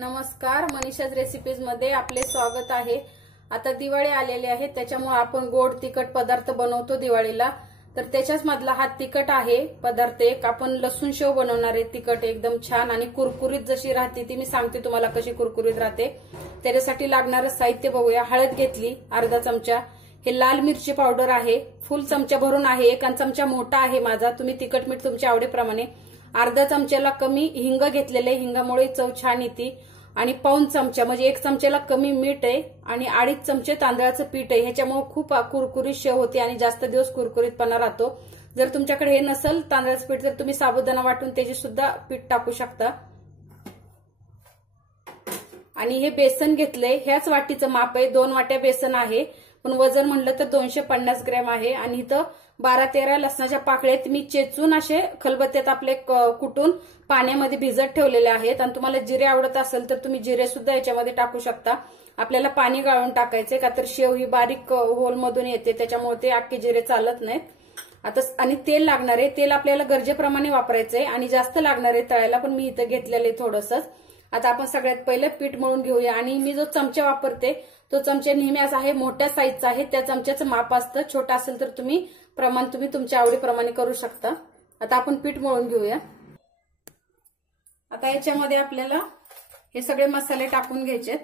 नमस्कार, मनीषाज रेसिपीज मध्ये आपले स्वागत आहे। आता दिवाळी आलेली आहे, त्याच्यामुळे आपण गोड तिखट पदार्थ बनवतो दिवाळीला। तर त्याच्याच मधला हा तिखट आहे पदार्थ। एक आपण लसूण शेव बनवणार आहे, तिखट एकदम छान आणि कुरकुरीत जशी राहते ती मी सांगते तुम्हाला कशी कुरकुरीत राहते। त्याच्यासाठी लागणारं साहित्य बघूया। हळद घेतली अर्धा चमचा, हे लाल मिरची पावडर आहे फुल चमचा भरून आहे, 1 चमचा मोठा आहे माझा, तुम्ही तिखट मीठ तुमच्या आवडीप्रमाणे। अर्धा चमच्याला कमी हिंग घेतलेले, हिंगामुळे चव छान येते। आणि पाऊण चमचा म्हणजे 1 चमच्याला कमी मीठ आहे आणि 2.5 चमचे तांदळाचं पीठ आहे। ह्याच्यामुळे खूप कुरकुरीत शेव होते आणि जास्त दिवस कुरकुरीतपणा राहतो। जर तुमच्याकडे हे नसेल तांदळाचं पीठ तर तुम्ही साबुदाणा वाटून त्याची सुद्धा पीठ टाकू शकता। आणि हे बेसन घेतलंय, ह्याच वाटीचं माप आहे, 2 वाट्या बेसन आहे, पण वजन म्हणलं तर 250 ग्रॅम आहे। आणि इथं 12-13 लसणाच्या पाकळ्या मी चेचून असे खलबत्त्यात आपले कुटून पाण्यामध्ये भिजत ठेवलेले आहेत। आणि तुम्हाला जिरे आवडत असेल तर तुम्ही जिरे सुद्धा याच्यामध्ये टाकू शकता। आपल्याला पाणी गाळून टाकायचे का तर शेव ही बारीक होल मधून येते, त्याच्यामुळे ते अख्खे जिरे चालत नाहीत। आता आणि तेल लागणार आहे, तेल आपल्याला गरजेप्रमाणे वापरायचंय आणि जास्त लागणार आहे तळायला, पण मी इथं घेतलेलं आहे थोडंसं। आता आपण सगळ्यात पहिले पीठ मळून घेऊया। आणि मी जो चमचा वापरते तो चमचा नेहमी असा आहे, मोठ्या साईजचा आहे, त्या चमच्याचं माप असतं, छोटा असेल तर तुम्ही तुमच्या आवडीप्रमाणे करू शकता। आता आपण पीठ मळून घेऊया। आता याच्यामध्ये आपल्याला हे सगळे मसाले टाकून घ्यायचे।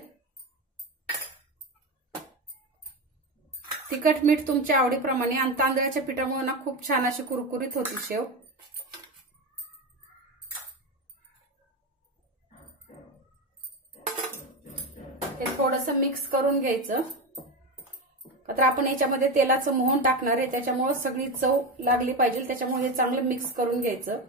तिखट मीठ तुमच्या आवडीप्रमाणे, आणि तांदळाच्या पिठामुळे ना खूप छान अशी कुरकुरीत होती शेव। हे थोडंसं मिक्स करून घ्यायचं, तर आपण याच्यामध्ये तेलाचं मोहन टाकणार आहे, त्याच्यामुळे सगळी चव लागली पाहिजे, त्याच्यामुळे हे चांगलं मिक्स करून घ्यायचं।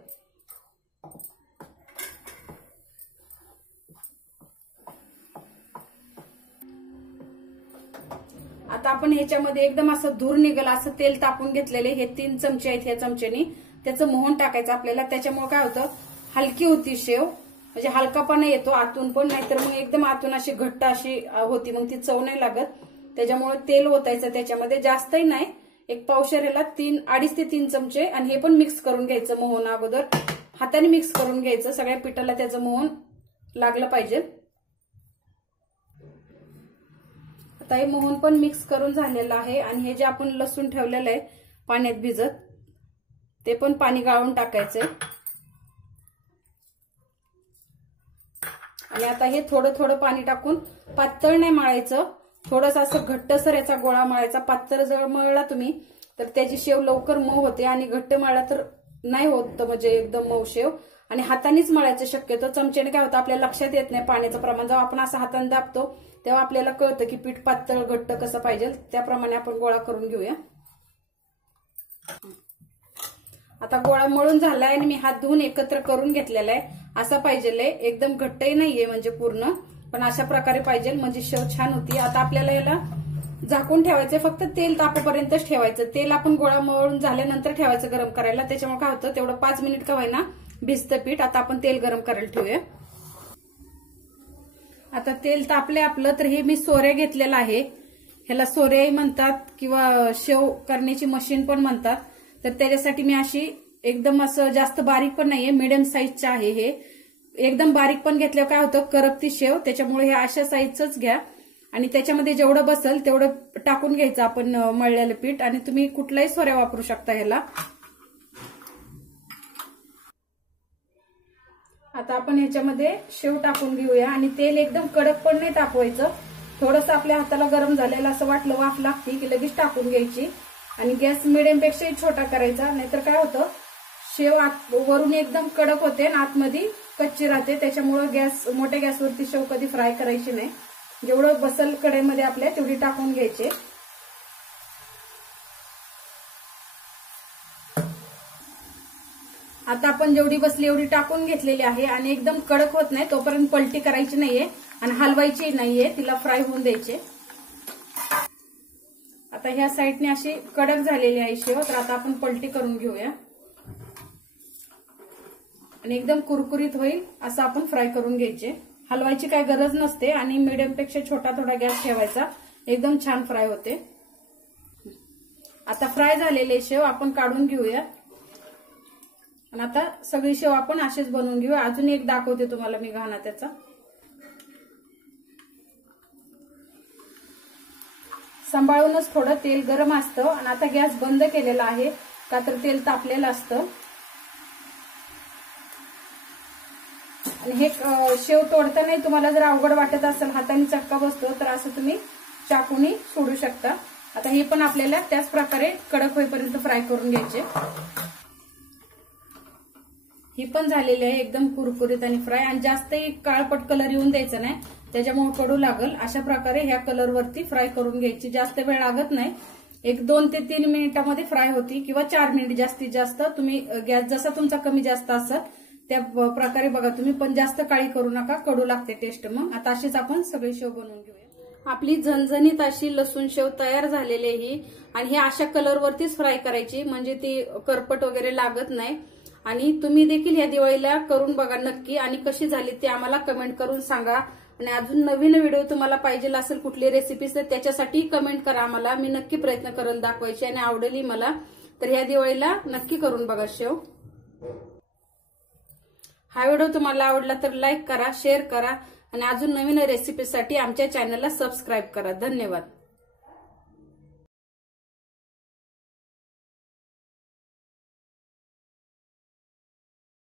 आता आपण ह्याच्यामध्ये एकदम असं धूर निघेल असं तेल तापून घेतलेले हे 3 चमचे आहेत, ह्या चमच्यानी त्याचं मोहन टाकायचं आपल्याला। त्याच्यामुळे काय होतं, हलकी होती शेव, म्हणजे हलकापणा येतो आतून पण, नाहीतर मग एकदम आतून अशी घट्ट अशी होती, मग ती चव नाही लागत। त्याच्यामुळे तेल ओतायचं त्याच्यामध्ये, जास्तही नाही, एक पावशेरला 2.5 ते 3 चमचे। आणि हे पण मिक्स करून घ्यायचं मोहन, अगोदर हाताने मिक्स करून घ्यायचं, सगळ्या पिठाला त्याचं मोहन लागलं पाहिजे। आता हे मोहन पण मिक्स करून झालेलं आहे। आणि हे जे आपण लसूण ठेवलेलं आहे पाण्यात भिजत, ते पण पाणी गाळून टाकायचंय। आणि आता हे थोडं थोडं पाणी टाकून, पातळ नाही मळायचं, थोडंसं असं घट्टसर याचा गोळा मळायचा। पातळ जर मळला तुम्ही तर त्याची शेव लवकर मऊ होते, आणि घट्ट मळला तर नाही होत म्हणजे एकदम मऊ शेव। आणि हातानेच मळायचं शक्यतो, चमच्याने काय होतं आपल्या लक्षात येत नाही पाण्याचं प्रमाण। जेव्हा आपण असं हाताने दाबतो तेव्हा आपल्याला कळतं की पीठ पातळ घट्ट कसं पाहिजे, त्याप्रमाणे आपण गोळा करून घेऊया। आता गोळा मळून झालाय आणि मी हात धुवून एकत्र करून घेतलेला आहे, असं पाहिजे, एकदम घट्टही नाहीये म्हणजे पूर्ण, पण अशा प्रकारे पाहिजे म्हणजे शेव छान होती। आता आपल्याला याला झाकून ठेवायचं, फक्त तेल तापेपर्यंतच ठेवायचं। तेल आपण गोळा मळून झाल्यानंतर ठेवायचं गरम करायला, त्याच्यामुळे काय होतं तेवढं 5 मिनिट का होईना भिजतं पीठ। आता आपण तेल गरम करायला ठेवूया। आता तेल तापले आपलं, तर हे मी सोऱ्या घेतलेला आहे, ह्याला सोऱ्याही म्हणतात किंवा शेव करण्याची मशीन पण म्हणतात। तर त्याच्यासाठी मी अशी एकदम असं जास्त बारीक पण नाहीये, मिडियम साईजचं आहे हे। एकदम बारीक पण घेतल्यावर काय होतं करपती शेव, त्याच्यामुळे हे अशा साईजचंच घ्या। आणि त्याच्यामध्ये जेवढं बसेल तेवढं टाकून घ्यायचं आपण मळलेलं पीठ, आणि तुम्ही कुठलाही सोऱ्या वापरू शकता ह्याला। आता आपण ह्याच्यामध्ये शेव टाकून घेऊया। आणि तेल एकदम कडक पण नाही तापवायचं, थोडंसं आपल्या हाताला गरम झालेलं असं वाटलं वाफ लागते की लगेच टाकून घ्यायची। आणि गॅस मिडियम पेक्षाही छोटा करायचा, नाहीतर काय होतं शेव वरून एकदम कडक होते आणि आतमध्ये कच्ची राहते, त्याच्यामुळे मोठ्या गॅसवरती शेव कधी फ्राय करायची नाही। जेवढं बसल कढईमध्ये आपल्या तेवढी टाकून घ्यायचे। आता आपण जेवढी बसली एवढी टाकून घेतलेली आहे, आणि एकदम कडक होत नाही तोपर्यंत पलटी करायची नाहीये आणि हलवायची नाहीये, तिला फ्राय होऊन द्यायचे। आता ह्या साईडने अशी कडक झालेली आहे शेव, तर आता आपण पलटी करून घेऊया आणि एकदम कुरकुरीत होईल असं आपण फ्राय करून घ्यायचे। हलवायची काही गरज नसते, आणि मिडियम पेक्षा छोटा थोडा गॅस ठेवायचा, एकदम छान फ्राय होते। आता फ्राय झालेले शेव आपण काढून घेऊया। आणि आता सगळी शेव आपण अशीच बनवून घेऊ। अजून एक दाखवते तुम्हाला मी घाणा त्याचा। सांभाळूनच थोडं तेल गरम असतं आणि आता गॅस बंद केलेला आहे का तर तेल तापलेलं असतं। आणि हे शेव तोडताना तुम्हाला जर अवघड वाटत असेल, हाताने चटका बसतो, तर असं तुम्ही चाकूनी सोडू शकता। आता हे पण आपल्याला त्याच प्रकारे कडक होईपर्यंत फ्राय करून घ्यायचे। ही पण झालेली आहे एकदम कुरकुरीत आणि फ्राय, आणि जास्तही काळपट कलर येऊन द्यायचा नाही, त्याच्यामुळे कडू लागल। अशा प्रकारे ह्या कलर वरती फ्राय करून घ्यायची, जास्त वेळ लागत नाही, एक 2 ते 3 मिनिटांमध्ये फ्राय होती, किंवा 4 मिनिट जास्तीत जास्त। तुम्ही गॅस जसा तुमचा कमी जास्त असेल त्या प्रकारे बघा तुम्ही, पण जास्त काळी करू नका, कडू लागते टेस्ट मग। आता अशीच आपण सगळे शेव बनवून घेऊया। आपली झणझणीत अशी लसूण शेव तयार झालेली आहे, आणि ही अशा कलर वरतीच फ्राय करायची, म्हणजे ती करपट वगैरे लागत नाही। आणि तुम्ही देखील या दिवाळीला करून बघा नक्की, आणि कशी झाली ते आम्हाला कमेंट करून सांगा। आणि अजून नवीन व्हिडिओ तुम्हाला पाहिजे असेल कुठली रेसिपीज, तर त्याच्यासाठी कमेंट करा आम्हाला, मी नक्की प्रयत्न करेन दाखवायची, आणि आवडेली मला तर या दिवाळीला नक्की करून बघा शेव। हा व्हिडिओ तुम्हाला आवडला तर लाईक करा, शेअर करा, आणि अजून नवीन रेसिपीसाठी आमच्या चॅनलला सबस्क्राईब करा। धन्यवाद।